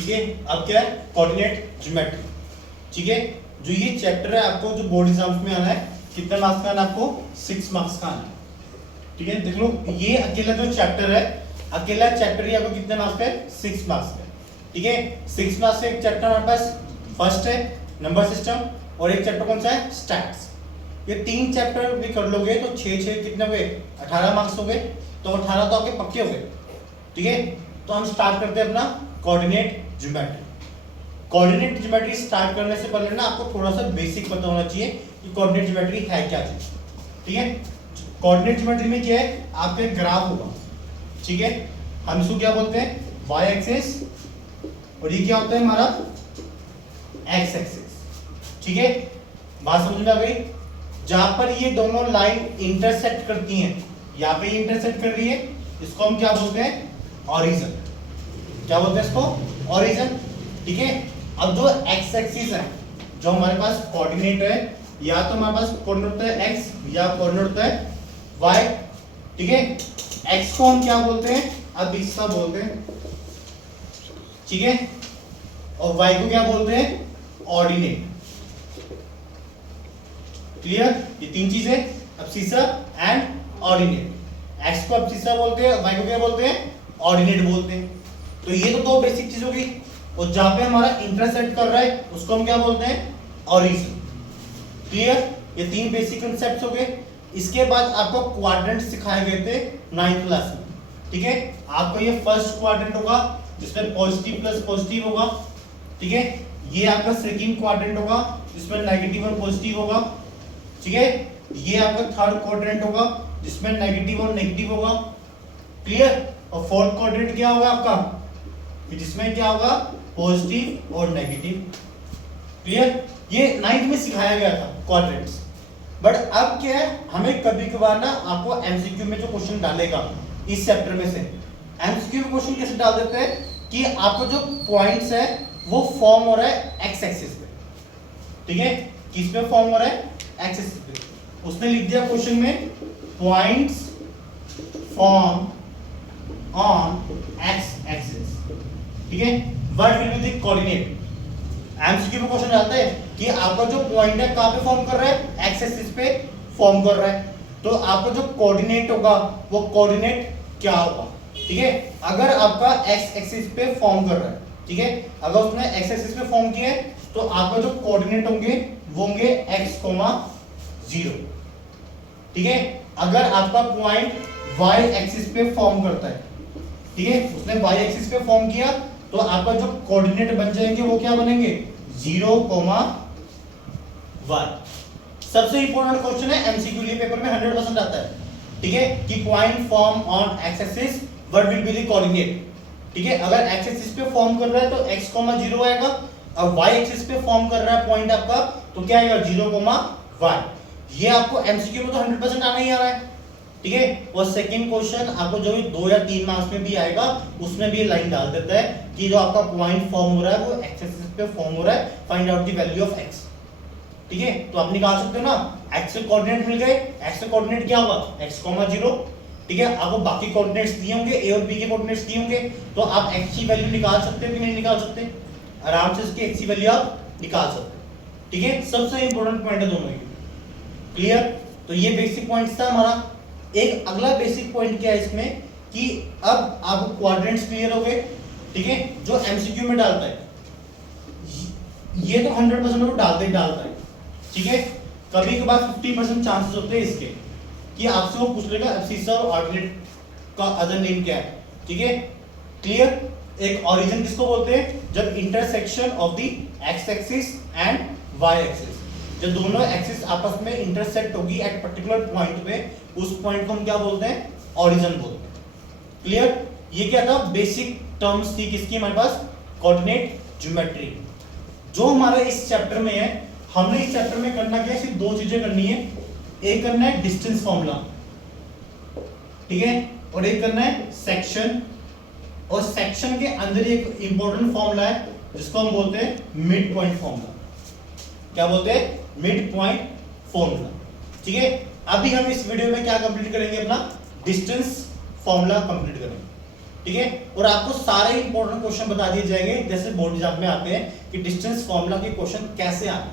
ठीक है। अब क्या है, कोऑर्डिनेट ज्योमेट्री। ठीक है, जो ये चैप्टर है आपको जो बोर्ड एग्जाम्स में आना है, कितने मार्क्स का आना है आपको, 6 मार्क्स का आना है। ठीक है, देख लो ये अकेला जो चैप्टर है, अकेला चैप्टर ही आपको कितने मार्क्स का है, 6 मार्क्स का। ठीक है, 6 मार्क्स का एक चैप्टर हमारे पास फर्स्ट है नंबर सिस्टम, और एक चैप्टर कौन सा है, स्टैट्स। ये 3 चैप्टर भी कर लोगे तो 6 कितने हो गए, 18 मार्क्स हो गए। तो 18 तो आपके पक्के हो गए। ठीक है, तो हम स्टार्ट करते हैं अपना coordinate geometry. Coordinate geometry start करने से पहले ना आपको थोड़ा सा बेसिक पता होना चाहिए कि कोऑर्डिनेट ज्योमेट्री है क्या चीज। ठीक है, कोऑर्डिनेट ज्योमेट्री में क्या है, आपका एक ग्राफ होगा। ठीक है, हम इसको क्या बोलते हैं, y एक्सिस, और ये क्या होता है हमारा x एक्सिस। ठीक है, बात समझ में आ गई। जहां पर ये दोनों लाइन इंटरसेक्ट करती हैं, यहाँ पे ये इंटरसेक्ट कर रही है, इसको हम क्या बोलते हैं, ऑरिजन। क्या बोलते हैं इसको, ऑरिजन। ठीक है, अब जो x एक्सिस है, जो हमारे पास कोऑर्डिनेट है, या तो हमारे पास कोऑर्डिनेट होता है x या कोऑर्डिनेट होता है y। ठीक है, x को हम क्या बोलते हैं, अब हिस्सा बोलते हैं। ठीक है, और y को क्या बोलते हैं, ऑर्डिनेट। क्लियर, ये 3 चीजें, अब्सिसा एंड ऑर्डिनेट। x को अब्सिसा बोलते हैं, y को क्या बोलते हैं, ऑर्डिनेट बोलते हैं। तो ये तो 2 बेसिक चीज हो गई। और जहां पे हमारा इंटरसेक्ट कर रहा है उसको हम क्या बोलते हैं, ऑरिजिन। क्लियर, ये 3 बेसिक कांसेप्ट्स हो गए। इसके बाद आपको क्वाड्रेंट सिखाए गए थे 9th क्लास में। ठीक है, आपका ये फर्स्ट क्वाड्रेंट होगा जिसमें पॉजिटिव प्लस पॉजिटिव होगा। ठीक है, ये आपका सेकंड क्वाड्रेंट होगा जिसमें नेगेटिव और पॉजिटिव होगा। ठीक है, ये आपका थर्ड क्वाड्रेंट होगा जिसमें नेगेटिव और नेगेटिव होगा। क्लियर, और फोर्थ क्वाड्रेंट क्या होगा आपका, जिसमें क्या होगा, पॉजिटिव और नेगेटिव। क्लियर, ये 9th में सिखाया गया था क्वाड्रेंट्स। बट अब क्या है, हमें कभी कभार ना आपको एमसीक्यू में जो क्वेश्चन डालेगा इस चैप्टर में से, एमसीक्यू में क्वेश्चन कैसे डाल देते हैं कि आपको जो पॉइंट्स है वो फॉर्म हो रहा है एक्स एक्सिस पे। ठीक है, किस पे फॉर्म हो रहा है, एक्स एक्सिस पे। उसने लिख दिया क्वेश्चन में, points form on x axis. ठीक है, what will be the coordinate. MCQ में क्वेश्चन आता है कि आपका जो पॉइंट है कहां पे फॉर्म कर रहा है, एक्स एक्सिस पे फॉर्म कर रहा है। तो आपका जो कोऑर्डिनेट होगा वो कोऑर्डिनेट क्या होगा। ठीक है, अगर आपका एक्स एक्सिस पे फॉर्म कर रहा है, ठीक है, अगर उसने एक्स एक्सिस पे फॉर्म किया है तो आपका जो कोऑर्डिनेट होंगे वो होंगे x, 0। ठीक है, अगर आपका पॉइंट y एक्सिस पे फॉर्म करता है, ठीक है, उसने y एक्सिस पे फॉर्म किया तो आपका जो कोऑर्डिनेट बन जाएंगे वो क्या बनेंगे, 0, 1। सबसे इंपॉर्टेंट क्वेश्चन है, एमसीक्यू लिए पेपर में 100% आता है। ठीक है, कि point form on x axis, what will be the coordinate. ठीक है, अगर एक्स एक्सिस पे फॉर्म कर रहा है तो x, 0 आएगा, और y एक्सिस पे फॉर्म कर रहा है पॉइंट आपका तो क्या आएगा, 0, 1। ये आपको एमसीक्यू में तो 100% आना ही आ रहा है। ठीक है, और सेकंड क्वेश्चन आपको जो 2 या 3 मार्क्स में भी आएगा उसमें भी लाइन डाल देता है कि जो आपका पॉइंट फॉर्म हो रहा है वो एक्स एक्सिस पे फॉर्म हो रहा है, find out the value of x। ठीक है, तो आप निकाल सकते हो ना, x के कोऑर्डिनेट मिल गए, x का कोऑर्डिनेट क्या होगा, x, 0। ठीक है, आपको बाकी कोऑर्डिनेट्स दिए होंगे, a और b के कोऑर्डिनेट्स दिए होंगे, तो आप x की वैल्यू निकाल सकते हो कि नहीं निकाल सकते, आराम से इसकी x की वैल्यू आप निकाल सकते हो। ठीक है, सबसे इंपॉर्टेंट पॉइंट है दोनों ही। क्लियर, तो ये बेसिक पॉइंट्स था हमारा। एक अगला बेसिक पॉइंट क्या है इसमें कि अब आपको क्वाड्रेंट्स क्लियर हो गए। ठीक है, जो एमसीक्यू में डालता है ये तो 100% वो डालता है। ठीक है, कभी कभार 50% चांसेस होते हैं इसके कि आपसे वो पूछ लेगा एब्सिसा और ऑर्डिनेट का अदर नेम क्या है। ठीक है, क्लियर। एक ऑरिजिन किसको बोलते हैं, जब intersection of the X axis and Y axis, जब दोनों एक्सिस आपस में इंटरसेक्ट होगी एट पर्टिकुलर पॉइंट पे, उस पॉइंट को हम क्या बोलते हैं, ऑरिजिन बोलते हैं। क्लियर, ये क्या था, बेसिक टर्म्स थी किसकी हमारे पास, कोऑर्डिनेट ज्योमेट्री। जो हमारा इस चैप्टर में है, हमने इस चैप्टर में करना क्या है, सिर्फ 2 चीजें करनी है। एक करना है डिस्टेंस फॉर्मूला, ठीक है, और एक करना है सेक्शन। और सेक्शन के अंदर एक इंपॉर्टेंट फॉर्मूला है जिसको हम बोलते हैं मिड पॉइंट फॉर्मूला। क्या बोलते हैं, मिड पॉइंट फॉर्मूला। ठीक है, अभी हम इस वीडियो में क्या कंप्लीट करेंगे, अपना डिस्टेंस फॉर्मूला कंप्लीट करेंगे। ठीक है, और आपको सारे इंपॉर्टेंट क्वेश्चन बता दिए जाएंगे जैसे बोर्ड एग्जाम में आते हैं कि डिस्टेंस फॉर्मूला के क्वेश्चन कैसे आए।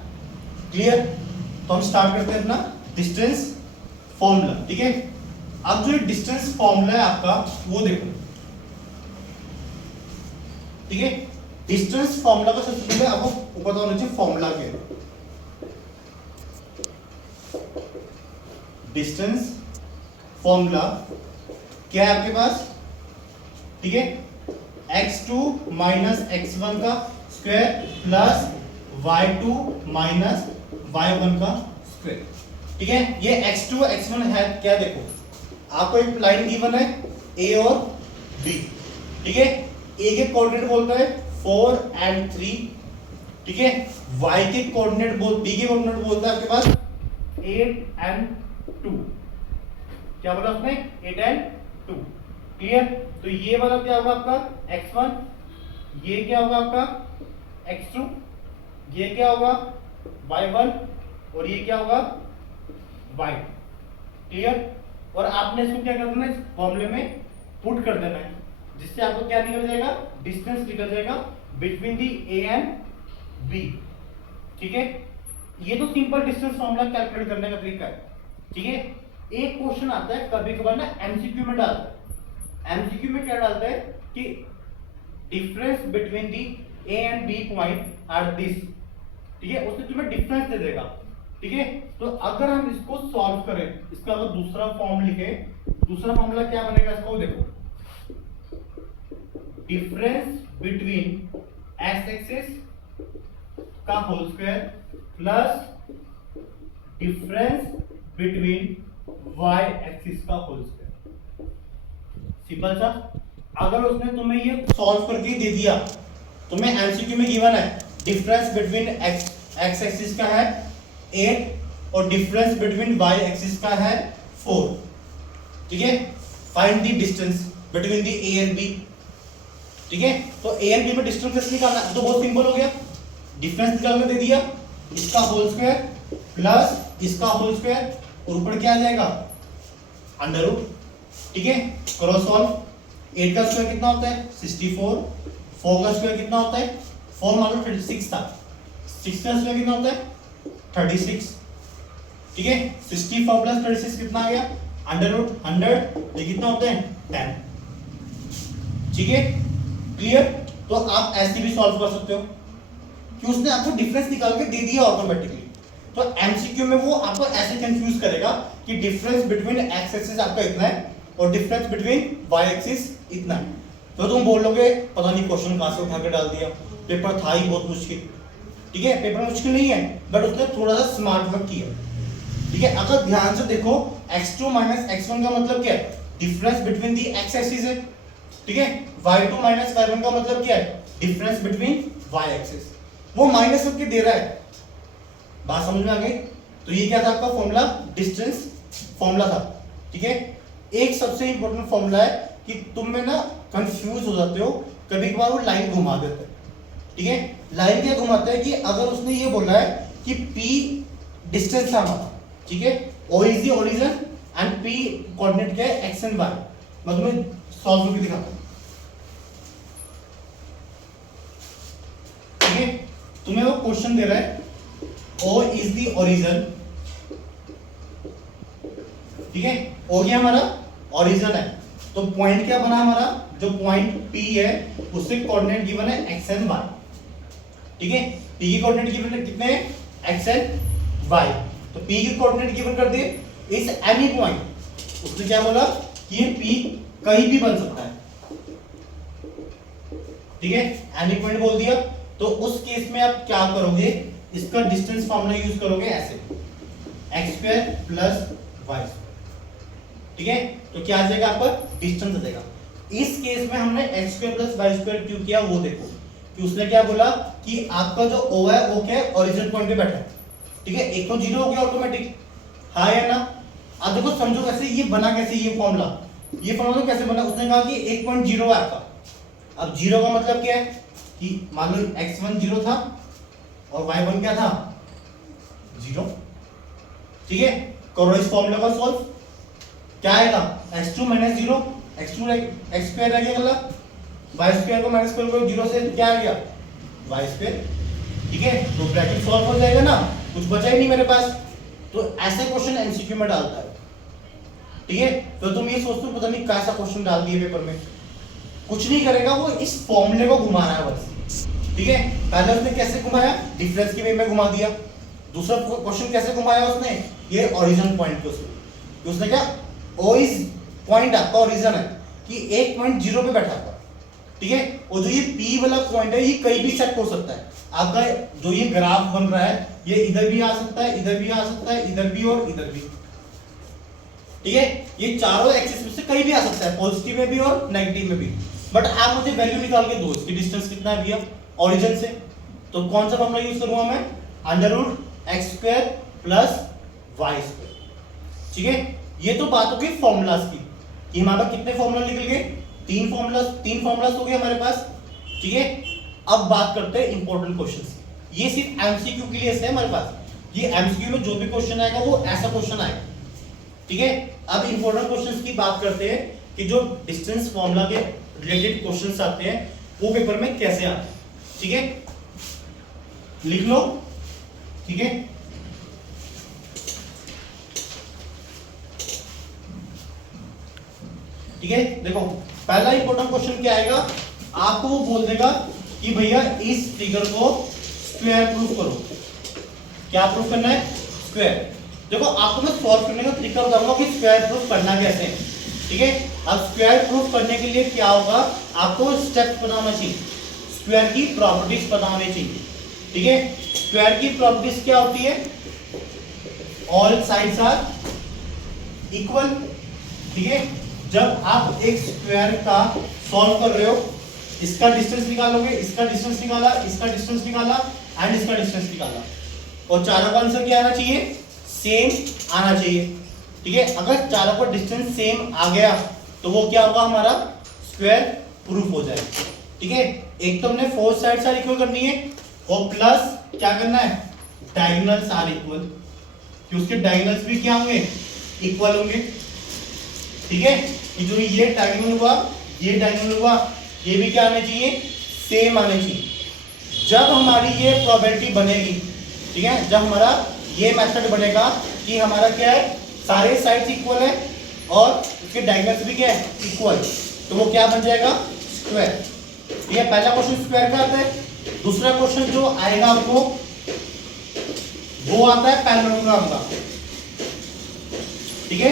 क्लियर? तो हम स्टार्ट करते हैं अपना डिस्टेंस फॉर्मूला। ठीक है, अब जो डिस्टेंस फॉर्मूला है आपका वो देखो। ठीक है, डिस्टेंस फॉर्मूला का सबसे पहले आपको पता होना चाहिए फॉर्मूला क्या है। डिस्टेंस फॉर्मूला क्या है आपके पास? ठीक है, x2 माइनस x1 का square plus y2 minus y1 का स्क्वायर। ठीक है, ये x2 x1 है क्या? देखो आपको एक लाइन गिवन है a और b। ठीक है, a के कोऑर्डिनेट बोलता है 4 and 3। ठीक है, y के कोऑर्डिनेट b के कोऑर्डिनेट बोलता है आपके पास 8 and 2। क्या बोला आपने? 8 and 2। क्लियर? तो ये वाला क्या होगा आपका x1, ये क्या होगा आपका x2, ये क्या होगा y1 और ये क्या होगा y। क्लियर? और आपने इसको क्या कर देना है, इस फॉर्मूले में पुट कर देना है, जिससे आपको क्या निकल जाएगा? डिस्टेंस निकल जाएगा between the a and b। ठीक है, ये तो सिंपल डिस्टेंस फॉर्मूला कैलकुलेट करने का तरीका है। ठीक है, एक क्वेश्चन आता है कभी कभार ना एमसीक्यू में डालता है। एमसीक्यू में क्या डालता है कि difference between the A and B point are this. ठीक है, उससे तुम्हें डिफरेंस दे देगा। ठीक है, तो अगर हम इसको सॉल्व करें, इसका अगर दूसरा फॉर्म लिखे, दूसरा फॉर्मूला क्या बनेगा इसका वो देखो। डिफरेंस बिटवीन एक्स एक्सिस का whole square plus difference between Y axis का होल स्क्वायर। सिंपल सा। अगर उसने तुम्हें ये सॉल्व करके दे दिया, तुम्हें एमसीक्यू में गिवन है डिफरेंस बिटवीन एक्स एक्सिस का है 8 और डिफरेंस बिटवीन वाई एक्सिस का है 4। ठीक है, find the distance between the A and B. ठीक है, तो ए एंड बी में डिस्टेंस कैसे निकालना? तो बहुत सिंपल हो गया, डिफरेंस निकालने दे दिया, इसका होल स्क्वायर प्लस इसका होल स्क्वायर और ऊपर क्या आ जाएगा अंडर रूट। ठीक है, क्रॉस सॉल्व। 8 का स्क्वायर कितना होता है 64, 4 का स्क्वायर कितना होता है 4 मान लो 36 था, 6 का स्क्वायर कितना होता है 36। ठीक है, 64 प्लस 36 कितना आ गया अंडर रूट 100, ये कितना होता है 10। ठीक है, क्लियर? तो आप ऐसे भी सॉल्व कर सकते हो कि उसने आपको डिफरेंस निकाल के दे दिया ऑटोमेटिकली। तो एमसीक्यू में वो आपको ऐसे कंफ्यूज करेगा कि डिफरेंस बिटवीन एक्स एक्सिस आपका इतना है और डिफरेंस बिटवीन वाई एक्सिस इतना है। तो तुम बोलोगे पता नहीं क्वेश्चन कहां से उठा के डाल दिया, पेपर था ही बहुत मुश्किल। ठीक है, पेपर मुश्किल नहीं है बट उसने थोड़ा सा स्मार्ट वर्क किया। ठीक है, अगर ध्यान से देखो x2 माइनस x1 का मतलब क्या है? डिफरेंस बिटवीन दी एक्स एक्सिस है। ठीक है, y2 माइनस y1 का मतलब क्या है? Difference between y axis. वो माइनस करके दे रहा है। बात समझ में आ गई? तो ये क्या था आपका फॉर्मूला? डिस्टेंस फॉर्मूला था। ठीक है, एक सबसे इंपॉर्टेंट फॉर्मूला है कि तुम में ना कंफ्यूज हो जाते हो, कभी कभार वो लाइन घुमा देते हैं। ठीक है, लाइन क्या घुमाता है कि अगर उसने ये बोला है कि P डिस्टेंस है हमारा, ठीक है, O is the origin and P coordinate क्या है x एंड y। मैं तुम्हें सॉल्व करके दिखाता हूं। ठीक है, तुम्हें वो क्वेश्चन दे रहा है O इज द ओरिजिन। ठीक है, O क्या हमारा ओरिजिन है, तो पॉइंट क्या बना हमारा? जो पॉइंट P है उससे कोऑर्डिनेट गिवन है x एंड y। ठीक है, P की कोऑर्डिनेट गिवन है कितने? x and y। तो P की कोऑर्डिनेट गिवन कर दिए इस एनी पॉइंट। उसने क्या बोला कि ये P कहीं भी बन सकता है। ठीक है, एनी पॉइंट बोल दिया। तो उस केस में आप क्या करोगे? इसका डिस्टेंस फॉर्मूला यूज करोगे ऐसे x square plus y square. ठीक है, तो क्या आ जाएगा आपका? डिस्टेंस आ जाएगा। इस केस में हमने x square plus y square क्यों किया वो देखो कि उसने क्या बोला कि आपका जो O है वो क्या है? ओरिजिन पॉइंट पे बैठा है। ठीक है, एक तो जीरो हो गया ऑटोमेटिक, हाँ या ना? अब देखो समझो कैसे ये बना, कैसे ये फॉर्मूला कैसे बना? उसने कहा कि 1.0 है आपका। अब जीरो का मतलब क्या है कि मान लो x1 जीरो था और y1 क्या था? जीरो। ठीक है, करो इस फॉर्मूला का सॉल्व। क्या आएगा? x2 minus zero x2 x square रह गया, मतलब वाई स्क्वायर को माइनस करोगे 0 से, क्या आ गया वाई स्क्वायर। ठीक है, तो ब्रैकेट सॉल्व हो जाएगा ना, कुछ बचा ही नहीं मेरे पास। तो ऐसे क्वेश्चन एमसीक्यू में डालता है। ठीक है, तो तुम ये सोचते हो पता नहीं कैसा क्वेश्चन डाल दिए पेपर में, कुछ नहीं करेगा वो, इस फॉर्मूले को घुमा रहा है बस। ठीक है, पहले उसने कैसे घुमाया, डिफरेंस के वे में घुमा दिया। दूसरा क्वेश्चन कैसे घुमाया उसने, ये ओरिजिन पॉइंट को उसने क्या, ओ इज पॉइंट आपका ओरिजिन है कि एक पॉइंट 0 पे बैठा हुआ। ठीक है, और जो ये P वाला पॉइंट है ये कहीं भी सेट हो सकता है। आपका जो ये ग्राफ बन रहा है ये इधर भी आ सकता है, इधर भी आ सकता है, इधर भी और इधर भी। ठीक है, ये चारों एक्सिस में से कहीं भी आ सकता है, पॉजिटिव में भी और नेगेटिव में भी। बट आप मुझे वैल्यू निकाल के दो, इसकी डिस्टेंस कितना है भैया ओरिजिन से। तो कौन सा फॉर्मूला यूज करूंगा मैं, √x² प्लस y²। ठीक है, ये तो बात हो गई फॉर्मूलाज की कि हमारे पास कितने फॉर्मूला निकल गए, तीन फॉर्मूलाज हो गए हमारे पास। ठीक है, अब बात करते हैं इंपॉर्टेंट क्वेश्चंस। ये सिर्फ एमसीक्यू के लिए है हमारे पास, ये एमसीक्यू में जो भी क्वेश्चन आएगा वो ऐसा क्वेश्चन आएगा। ठीक है, अब इंपॉर्टेंट क्वेश्चंस की बात करते हैं कि जो डिस्टेंस फॉर्मूला के रिलेटेड क्वेश्चंस आते हैं वो पेपर में कैसे आते हैं। ठीक है, लिख लो। ठीक है, ठीक है, देखो पहला इंपॉर्टेंट क्वेश्चन क्या आएगा, आपको वो बोल देगा कि भैया इस फिगर को स्क्वायर प्रूफ करो। क्या प्रूफ करना है, स्क्वायर। देखो आपको मैं सॉल्व करने का तरीका बताऊंगा कि स्क्वायर प्रूफ करना कैसे है। ठीक है, अब स्क्वायर प्रूफ करने के लिए क्या होगा, आपको स्टेप्स पता होना चाहिए, स्क्वायर की प्रॉपर्टीज पता होनी चाहिए। ठीक है, स्क्वायर की प्रॉपर्टीज क्या होती है, ऑल साइड्स आर इक्वल। ठीक है, जब आप एक स्क्वायर का सॉल्व कर रहे हो, इसका डिस्टेंस निकालोगे, इसका डिस्टेंस निकाला, इसका डिस्टेंस निकाला एंड इसका डिस्टेंस निकाला, और चारों का आंसर क्या आना चाहिए, सेम आना चाहिए। ठीक है, अगर चारों का डिस्टेंस सेम आ गया तो वो क्या होगा, हमारा स्क्वायर प्रूफ हो जाएगा। ठीक है, एक तो हमने फोर साइड्स आर इक्वल करनी है, और प्लस क्या करना है, डायगोनल्स आर इक्वल, कि उसके डायगोनल्स भी क्या होंगे, इक्वल होंगे। ठीक है, कि जो ये डायगोनल हुआ, ये डायगोनल हुआ, ये भी क्या आने चाहिए, सेम आने चाहिए। जब हमारी ये प्रोबेबिलिटी बनेगी, ठीक है, जब हमारा ये मेथड बनेगा कि हमारा क्या है, सारे साइड्स इक्वल है और उसके डायगोनल्स भी क्या है, इक्वल, तो वो क्या बन जाएगा, स्क्वायर। ठीक है, पहला क्वेश्चन स्क्वायर का आता है। दूसरा क्वेश्चन जो आएगा आपको वो आता है पैरेललोग्राम का। ठीक है,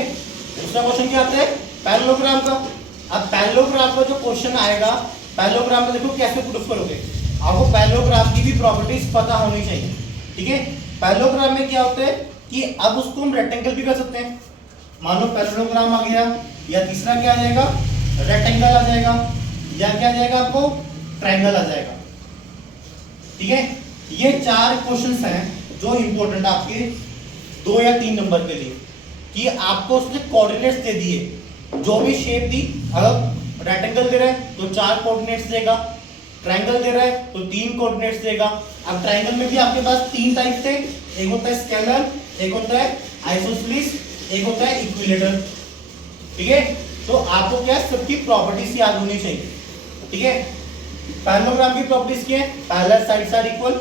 दूसरा क्वेश्चन क्या आता है, पैरेललोग्राम का। अब पैरेललोग्राम का जो क्वेश्चन आएगा, पैरेललोग्राम में देखो कैसे प्रूफ करोगे, आपको पैरेललोग्राम की भी प्रॉपर्टीज पता होनी चाहिए। ठीक है, पैरेललोग्राम में क्या होता है कि अब उसको हम रेक्टेंगल भी कर सकते हैं। मान लो पैरेललोग्राम आ गया, या तीसरा क्या आ जाएगा, रेक्टेंगल आ जाएगा, या क्या आ जाएगा आपको, ट्रायंगल आ जाएगा। ठीक है, ये चार क्वेश्चंस हैं जो इंपॉर्टेंट आपके 2 या 3 नंबर के लिए, कि आपको उसने कोऑर्डिनेट्स दे दिए, जो भी शेप दी, अगर रेक्टेंगल दे रहा है तो 4 कोऑर्डिनेट्स देगा, ट्रायंगल दे रहा है तो 3 कोऑर्डिनेट्स देगा। अब ट्रायंगल में भी आपके पास 3 टाइप थे, एक होता है स्केलर, एक होता है आइसोसेलेस, एक होता है इक्विलेटरल। ठीक है, तो आपको क्या सबकी प्रॉपर्टीज याद होनी चाहिए। ठीक है, पैरेललोग्राम की प्रॉपर्टीज क्या है, पैरेलल साइड्स आर इक्वल।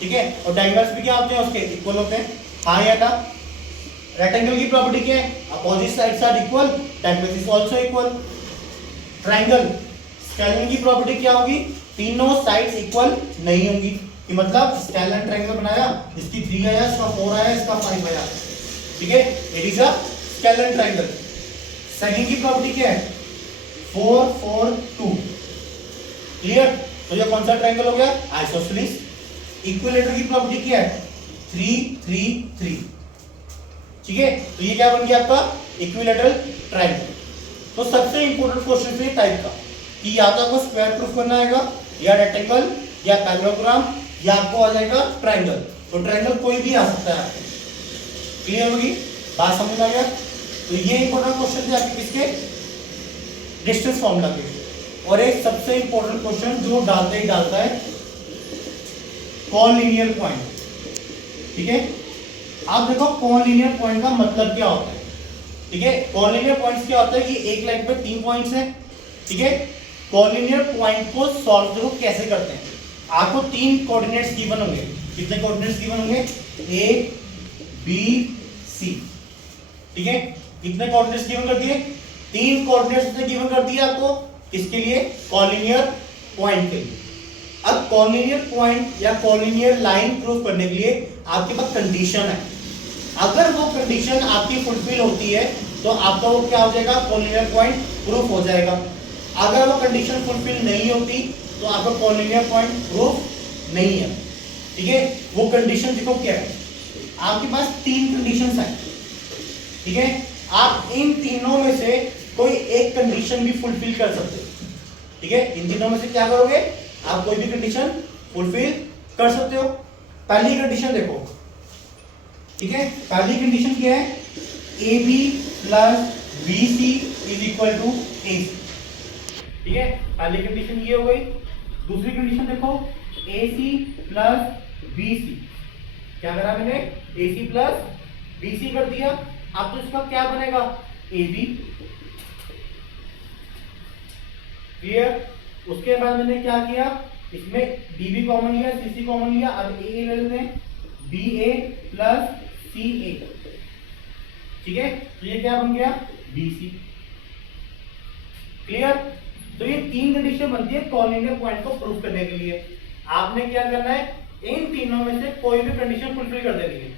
ठीक है, और डायगोनल्स भी क्या होते हैं, उसके इक्वल होते हैं, हाँ या ना। रेक्टेंगल की प्रॉपर्टी क्या है, opposite sides are equal, diagonals is also equal. Triangle scalar की प्रॉपर्टी क्या होगी, तीनों साइड्स इक्वल नहीं होंगी, कि मतलब स्केलर ट्रायंगल बनाया, इसकी 3 आया, इसका 4 आया, इसका 5 आया। ठीक है, it is a scalar triangle. Second की प्रॉपर्टी क्या है, 4 4 2। क्लियर, तो ये कौन सा ट्रायंगल हो गया, आइसोसेलेस। इक्विलेटर की प्रॉपर्टी क्या है, 3 3 3। ठीक है, तो ये क्या बन गया आपका, इक्विलेटरल ट्रायंगल। तो सबसे इंपॉर्टेंट क्वेश्चन है टाइप का, कि या तो आपको स्क्वायर प्रूफ करना आएगा, या रेक्टेंगल, या पैरेललोग्राम, या आपको आ जाएगा ट्रायंगल। तो ट्रायंगल कोई भी आ सकता है। क्लियर होगी बात, समझ में आ गया। तो ये इंपॉर्टेंट क्वेश्चन थे आपके किसके, डिस्टेंस फॉर्मूला के। और एक सबसे इंपॉर्टेंट क्वेश्चन जो डालते ही डालता है, कॉलीनियर पॉइंट। ठीक है, आप देखो कॉलीनियर पॉइंट का मतलब क्या होता है। ठीक है, कॉलिनियर पॉइंट्स क्या होता है कि एक लाइन पे 3 पॉइंट्स हैं, ठीक है। कॉलिनियर पॉइंट को सॉल्व देखो कैसे करते हैं। आपको 3 कोऑर्डिनेट्स गिवन होंगे। कितने कोऑर्डिनेट्स गिवन होंगे? ए बी सी, ठीक है। कितने कोऑर्डिनेट्स गिवन कर दिए? 3 कोऑर्डिनेट्स गिवन कर दिए आपको। किसके लिए? कॉलिनियर पॉइंट के लिए। अब कॉलिनियर पॉइंट या कॉलिनियर लाइन प्रूव करने के लिए आपके पास कंडीशन है। अगर वो कंडीशन आपकी फुलफिल होती है तो आपका वो क्या हो जाएगा? कॉलिनियर पॉइंट प्रूफ हो जाएगा। अगर वो कंडीशन फुलफिल नहीं होती तो आपका कॉलिनियर पॉइंट प्रूफ नहीं है, ठीक है। वो कंडीशन देखो क्या है, आपके पास 3 कंडीशंस हैं, ठीक है। आप इन तीनों में से कोई एक कंडीशन भी फुलफिल कर सकते हो, ठीक है। इन तीनों में से क्या करोगे? आप कोई भी कंडीशन फुलफिल कर सकते हो। पहली कंडीशन देखो, ठीक है। पहली कंडीशन क्या है? A B plus B C is equal to A C, ठीक है। पहली कंडीशन ये हो गई। दूसरी कंडीशन देखो, ए सी प्लस बी सी, क्या करा मैंने? ए सी प्लस बी सी कर दिया। अब तो इसका क्या बनेगा? A B, clear. उसके बाद मैंने क्या किया? इसमें बी भी कॉमन लिया, सी सी कॉमन लिया। अब ए ले लेते हैं, बी ए प्लस सी ए, ठीक है। तो ये क्या बन गया? B C, clear. तो ये 3 कंडीशन बनती है कॉलिनियर पॉइंट को प्रूव करने के लिए। आपने क्या करना है? इन तीनों में से कोई भी कंडीशन फुलफिल कर देनी है,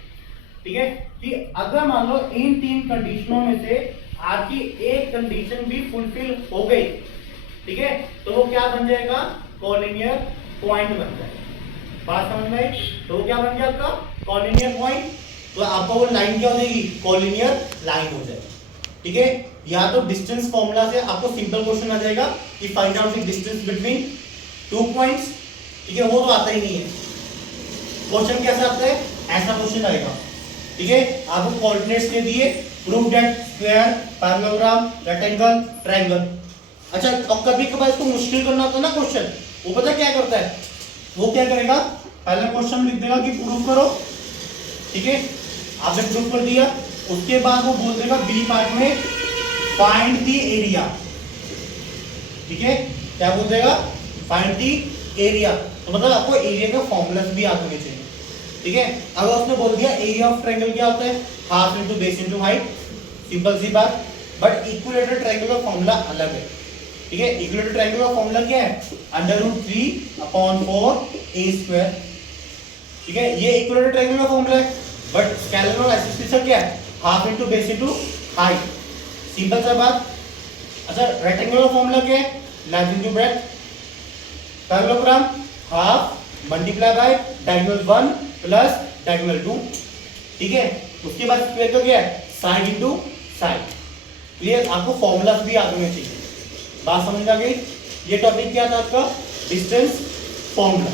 ठीक है। कि अगर मान लो इन 3 कंडीशनों में से आपकी एक कंडीशन भी फुलफिल हो गई, ठीक है, तो वो क्या बन जाएगा? कॉलिनियर पॉइंट बन जाएगा। बात समझ में आई? तो वो क्या बन गया आपका? Collinear point. तो आपको वो लाइन क्या हो जाएगी? कॉलिनियर लाइन हो जाएगी, ठीक है। या तो डिस्टेंस फॉर्मूला से आपको सिंपल क्वेश्चन आ जाएगा कि find out the distance between 2 points, ठीक है। वो तो आता ही नहीं है। क्वेश्चन कैसा आता है? ऐसा क्वेश्चन आएगा, ठीक है। आपको कोऑर्डिनेट्स दे दिए, prove that square, parallelogram, rectangle, triangle. अच्छा, अब कभी कभार इसको मुश्किल करना होता है ना क्वेश्चन, वो पता क्या करता है? वो क्या करेगा? पहले क्वेश्चन लिख देगा कि प्रूव करो, ठीक है। आपने प्रूव कर दिया, उसके बाद वो बोल देगा बी पार्ट में फाइंड द एरिया, ठीक है। क्या बोल देगा? Find the area. तो मतलब आपको एरिया का फॉर्मूलास भी आते चाहिए, ठीक है। अगर उसने बोल दिया एरिया ऑफ ट्रायंगल क्या होता है? Half into base into height, simple सी बात। बट इक्विलेटरल ट्रायंगल का फॉर्मूला अलग है, ठीक है। इक्विलेटरल ट्रायंगल का फॉर्मूला क्या है? √3/4 a स्क्वायर, ठीक है। ये इक्विलेटरल ट्रायंगल का फॉर्मूला है। बट स्केलर और आइसोसेलेस क्या है? Half into base into height, simple सा बात। अच्छा, रेक्टेंगल का फॉर्मूला क्या है? Length into breadth. Parallelogram half multiply by diagonal 1 plus diagonal 2, ठीक है। उसके बाद स्क्वायर का क्या है? Side into side, clear. आपको फॉर्मूलास भी आते होने चाहिए। बात समझ में आ गई? ये टॉपिक क्या था आपका? Distance formula.